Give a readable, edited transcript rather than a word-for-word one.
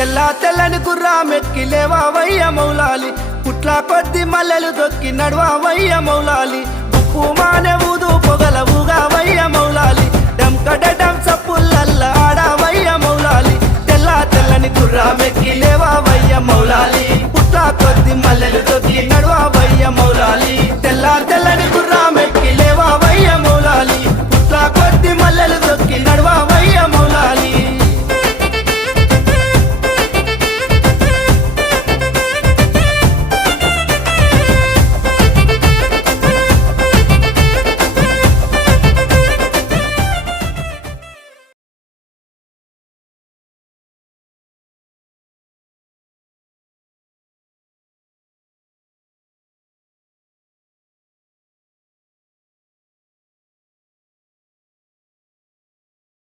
తెల్లా తెల్లని గుర్రా మెక్కి లేవా వయ్య మౌలాలి పుట్ల కొద్ది మల్లెలు దొక్కి నడువా వయ్య మౌలాలి ఉప్పు మానే ఊదు పొగల ఊగా వయ్య మౌలాలి డం కడ డం సప్పు